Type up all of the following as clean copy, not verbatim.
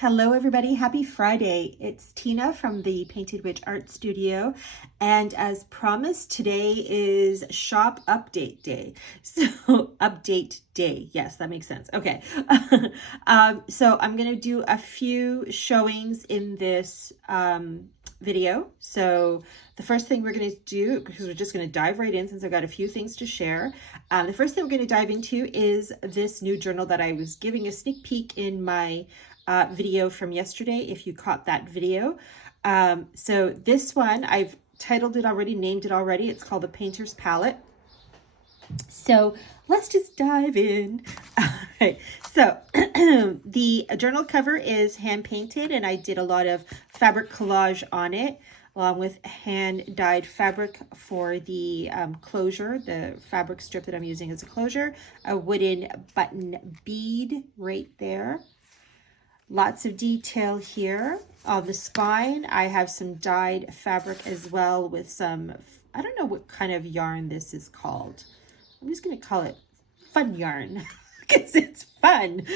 Hello everybody, happy Friday. It's Tina from the Painted Witch Art Studio, and as promised, today is shop update day. So update day, yes, that makes sense. Okay. So I'm gonna do a few showings in this video. So the first thing we're going to do, because we're just going to dive right in since I've got a few things to share. The first thing we're going to dive into is this new journal that I was giving a sneak peek in my video from yesterday, if you caught that video. So this one, I've titled it already, named it already. It's called the Painter's Palette. So let's just dive in. Okay, so the journal cover is hand painted, and I did a lot of fabric collage on it, along with hand dyed fabric for the closure, the fabric strip that I'm using as a closure, a wooden button bead right there. Lots of detail here. On the spine, I have some dyed fabric as well with some, I don't know what kind of yarn this is called. I'm just going to call it fun yarn because it's fun.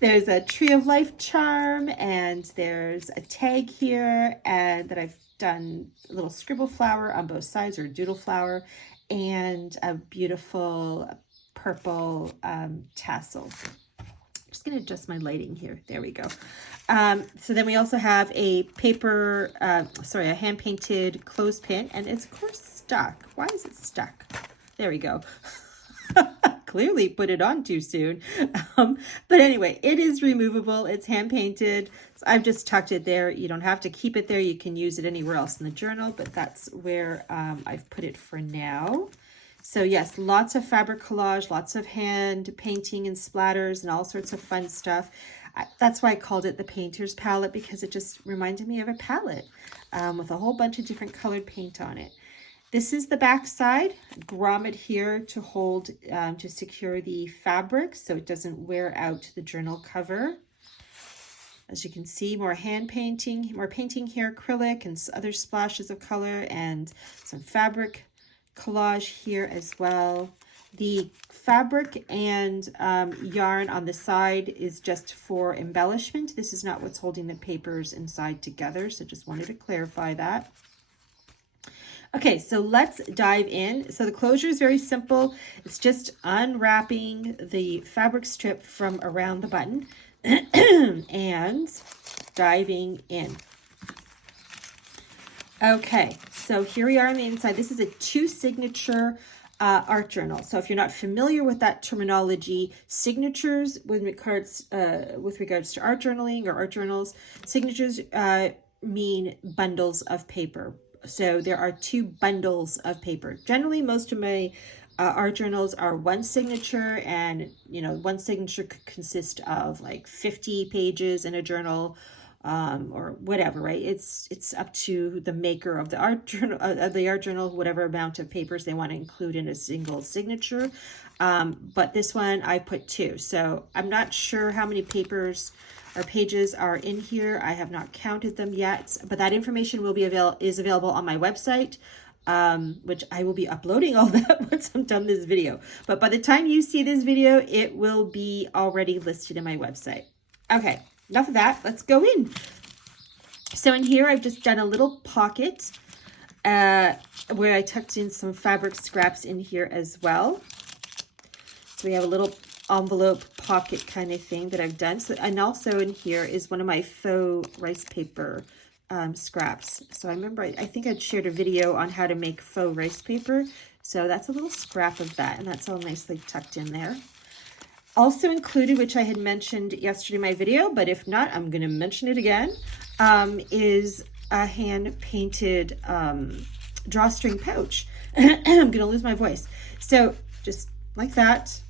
There's a Tree of Life charm, and there's a tag here, and that I've done a little scribble flower on both sides, or doodle flower, and a beautiful purple tassel. I'm just going to adjust my lighting here. There we go. So then we also have a paper, a hand-painted clothespin, and it's of course stuck. Why is it stuck? There we go. Clearly put it on too soon. But anyway, it is removable. It's hand-painted. So I've just tucked it there. You don't have to keep it there. You can use it anywhere else in the journal, but that's where I've put it for now. So yes, lots of fabric collage, lots of hand painting and splatters and all sorts of fun stuff. That's why I called it the Painter's Palette, because it just reminded me of a palette with a whole bunch of different colored paint on it. This is the back side, grommet here to hold, to secure the fabric so it doesn't wear out the journal cover. As you can see, more hand painting, more painting here, acrylic and other splashes of color, and some fabric collage here as well. The fabric and yarn on the side is just for embellishment. This is not what's holding the papers inside together, so just wanted to clarify that. Okay, so let's dive in. So the closure is very simple. It's just unwrapping the fabric strip from around the button and diving in. Okay, so here we are on the inside. This is a two-signature art journal. So if you're not familiar with that terminology, signatures with regards to art journaling or art journals, signatures mean bundles of paper. So there are two bundles of paper. Generally, most of my art journals are one signature, and one signature could consist of like 50 pages in a journal, or whatever, right? It's up to the maker of the art journal, whatever amount of papers they want to include in a single signature. But this one I put two, so I'm not sure how many papers or pages are in here. I have not counted them yet, but that information will be available on my website, which I will be uploading all that once I'm done this video. But by the time you see this video, it will be already listed in my website. Okay. Enough of that, let's go in. So in here, I've just done a little pocket where I tucked in some fabric scraps in here as well. So we have a little envelope pocket kind of thing that I've done. So, and also in here is one of my faux rice paper scraps. So I remember, I think I'd shared a video on how to make faux rice paper. So that's a little scrap of that, and that's all nicely tucked in there. Also included, which I had mentioned yesterday in my video, but if not, I'm going to mention it again, is a hand-painted drawstring pouch. I'm going to lose my voice. So just like that,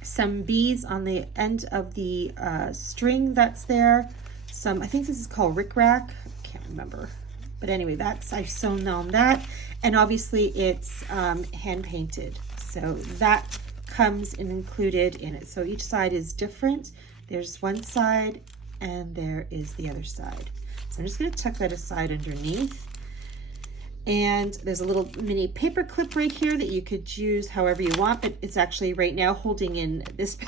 some beads on the end of the string that's there. I think this is called rickrack. I can't remember. But anyway, I've sewn on that. And obviously it's hand-painted. So that comes included in it. So each side is different. There's one side and there is the other side. So I'm just going to tuck that aside underneath. And there's a little mini paper clip right here that you could use however you want, but it's actually right now holding in this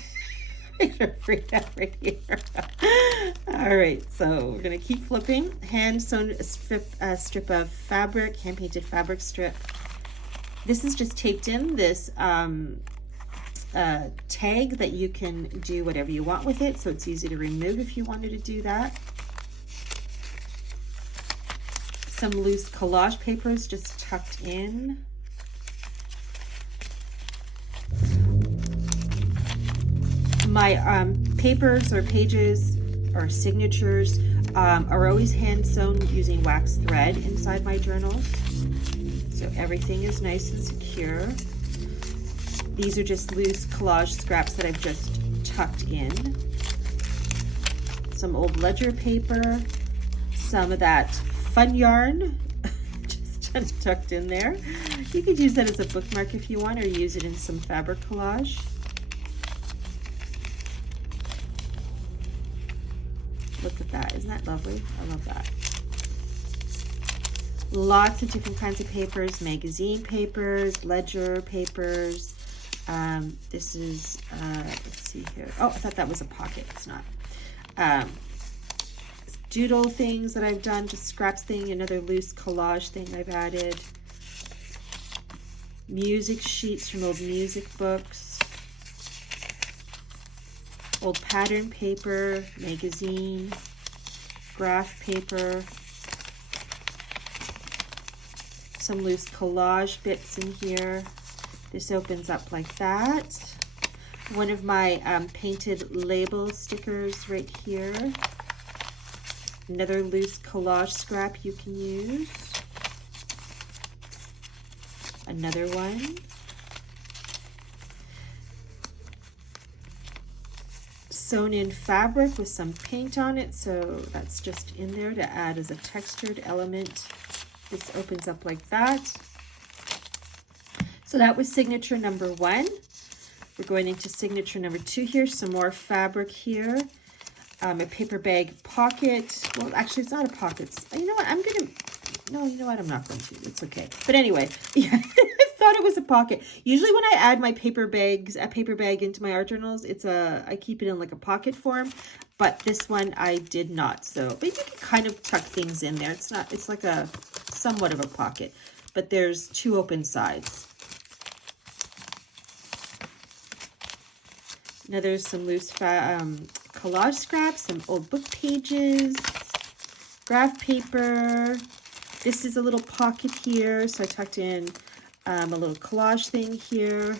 Right here. All right, so we're gonna keep flipping. Hand sewn strip of fabric, hand painted fabric strip. This is just taped in this tag that you can do whatever you want with it, so it's easy to remove if you wanted to do that. Some loose collage papers just tucked in. My papers or pages or signatures are always hand sewn using wax thread inside my journals. So everything is nice and secure. These are just loose collage scraps that I've just tucked in. Some old ledger paper, some of that fun yarn, just tucked in there. You could use that as a bookmark if you want, or use it in some fabric collage. Look at that, isn't that lovely? I love that. Lots of different kinds of papers, magazine papers, ledger papers. This is, let's see here. Oh, I thought that was a pocket, it's not. Doodle things that I've done, just scraps thing, another loose collage thing I've added. Music sheets from old music books. Old pattern paper, magazine, graph paper. Some loose collage bits in here. This opens up like that. One of my painted label stickers right here. Another loose collage scrap you can use. Another one. Sewn in fabric with some paint on it, so that's just in there to add as a textured element. This opens up like that. So that was signature number 1. We're going into signature number 2 here. Some more fabric here. A paper bag pocket. Well, actually, it's not a pocket. You know what? No, you know what? I'm not going to. It's okay. But anyway, yeah, I thought it was a pocket. Usually when I add my paper bag into my art journals, I keep it in like a pocket form. But this one I did not. So, but you can kind of tuck things in there. It's like a somewhat of a pocket. But there's 2 open sides. Now there's some loose collage scraps, some old book pages, graph paper. This is a little pocket here, so I tucked in a little collage thing here.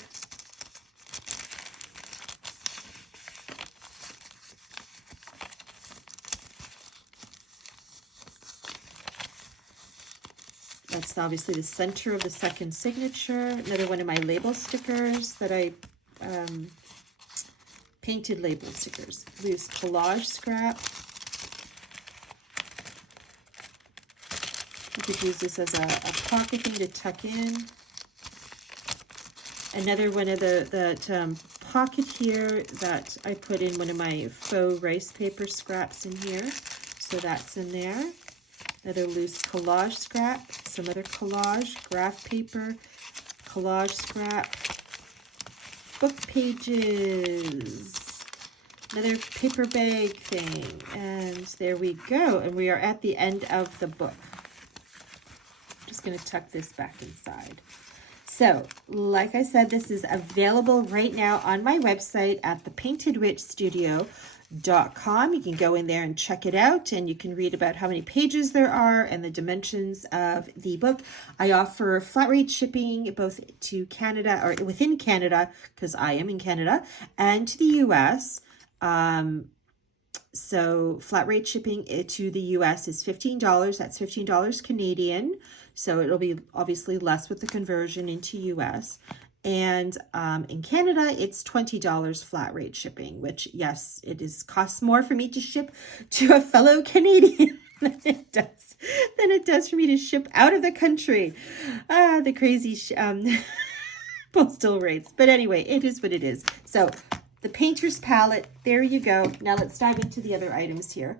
That's obviously the center of the second signature. Another one of my label stickers that I painted label stickers. Loose collage scrap. You could use this as a pocket thing to tuck in. Another one of that pocket here that I put in one of my faux rice paper scraps in here. So that's in there. Another loose collage scrap. Some other collage, graph paper, collage scrap. Book pages, another paper bag thing, and there we go. And we are at the end of the book. I'm just going to tuck this back inside. So, like I said, this is available right now on my website at thepaintedwitchstudio.com. You can go in there and check it out, and you can read about how many pages there are and the dimensions of the book. I offer flat rate shipping both to Canada, or within Canada, because I am in Canada, and to the US. So flat rate shipping to the US is $15. That's $15 Canadian. So it'll be obviously less with the conversion into US. And in Canada, it's $20 flat rate shipping, which, yes, costs more for me to ship to a fellow Canadian than it does for me to ship out of the country. The crazy postal rates. But anyway, it is what it is. So the painter's palette, there you go. Now let's dive into the other items here.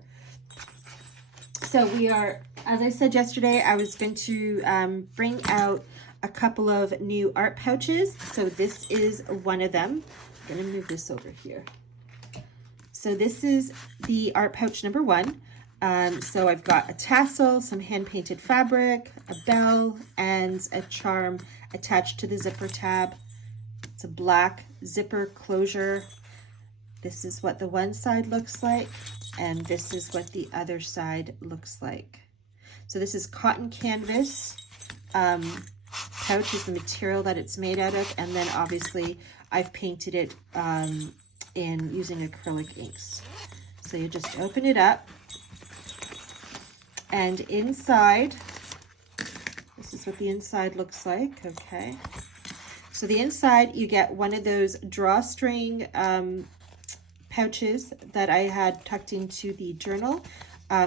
So we are, as I said yesterday, I was going to bring out a couple of new art pouches. So this is one of them. I'm going to move this over here. so this is the art pouch number 1. So I've got a tassel, some hand-painted fabric, a bell, and a charm attached to the zipper tab. It's a black zipper closure. This is what the one side looks like, and this is what the other side looks like. So this is cotton canvas. Pouch is the material that it's made out of, and then obviously I've painted it in using acrylic inks. So you just open it up, and inside, this is what the inside looks like. Okay, so the inside, you get one of those drawstring pouches that I had tucked into the journal.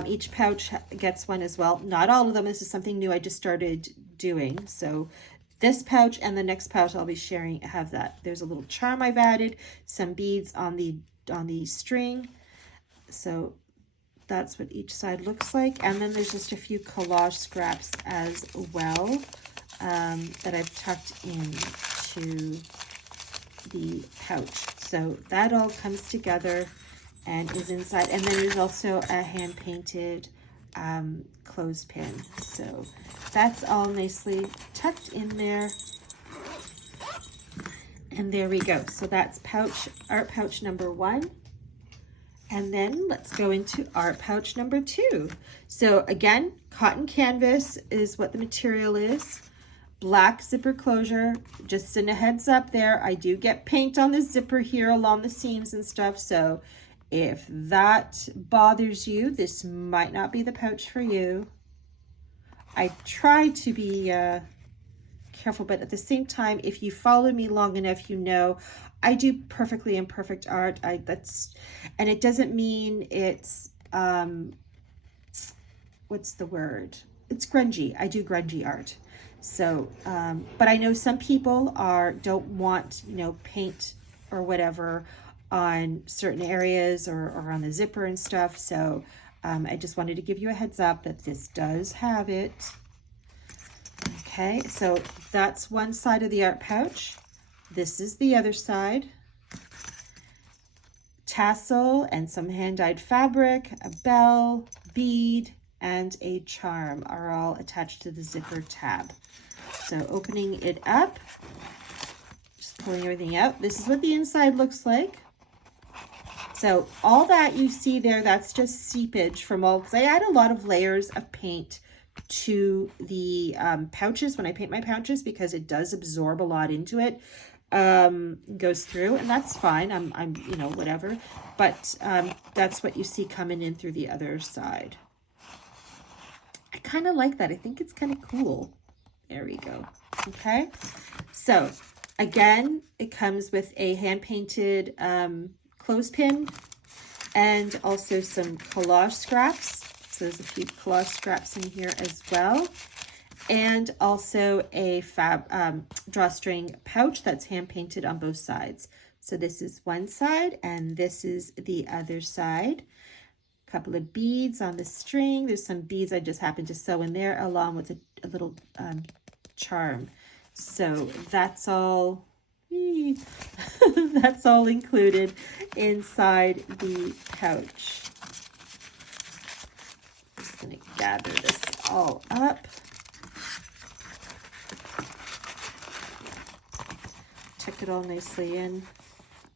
Each pouch gets one as well. Not all of them. This is something new I just started doing. So this pouch and the next pouch I'll be sharing have that. There's a little charm I've added, some beads on the string. So that's what each side looks like. And then there's just a few collage scraps as well that I've tucked into the pouch. So that all comes together and is inside. And then there's also a hand-painted clothespin. So that's all nicely tucked in there. And there we go. So that's art pouch number 1. And then let's go into art pouch number 2. So again, cotton canvas is what the material is. Black zipper closure. Just in a heads up there, I do get paint on the zipper here along the seams and stuff. So if that bothers you, this might not be the pouch for you. I try to be careful, but at the same time, if you follow me long enough, you know I do perfectly imperfect art. And it doesn't mean it's what's the word? It's grungy. I do grungy art. So, but I know some people don't want, paint or whatever on certain areas or on the zipper and stuff. So I just wanted to give you a heads up that this does have it. Okay, so that's one side of the art pouch. This is the other side. Tassel and some hand-dyed fabric, a bell, bead, and a charm are all attached to the zipper tab. So opening it up, just pulling everything out. This is what the inside looks like. So all that you see there, that's just seepage from because I add a lot of layers of paint to the pouches when I paint my pouches, because it does absorb a lot into it. Goes through, and that's fine. I'm whatever. But that's what you see coming in through the other side. I kind of like that. I think it's kind of cool. There we go. Okay. So again, it comes with a hand-painted clothespin and also some collage scraps. So there's a few collage scraps in here as well. And also a drawstring pouch that's hand-painted on both sides. So this is one side and this is the other side. A couple of beads on the string. There's some beads I just happened to sew in there along with a little charm. So that's all that's all included inside the pouch. Just gonna gather this all up. Tuck it all nicely in.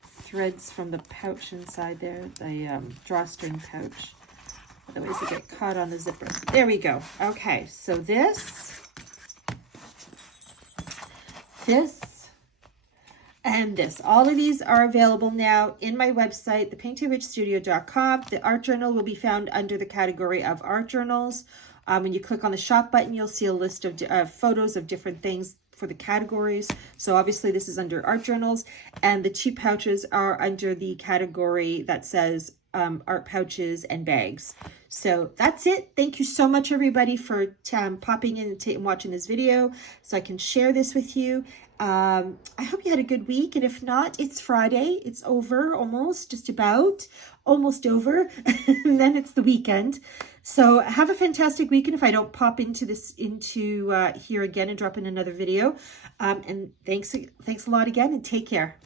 Threads from the pouch inside there, the drawstring pouch. Otherwise they get caught on the zipper. There we go. Okay, so this, and this. All of these are available now in my website, thepaintingrichstudio.com. The art journal will be found under the category of art journals. When you click on the shop button, you'll see a list of photos of different things for the categories. So obviously this is under art journals, and the 2 pouches are under the category that says art pouches and bags. So that's it. Thank you so much, everybody, for popping in and watching this video so I can share this with you. I hope you had a good week, and if not, it's Friday. It's over, almost, just about, almost over, and then it's the weekend. So have a fantastic weekend if I don't pop into here again and drop in another video. And thanks a lot again, and take care.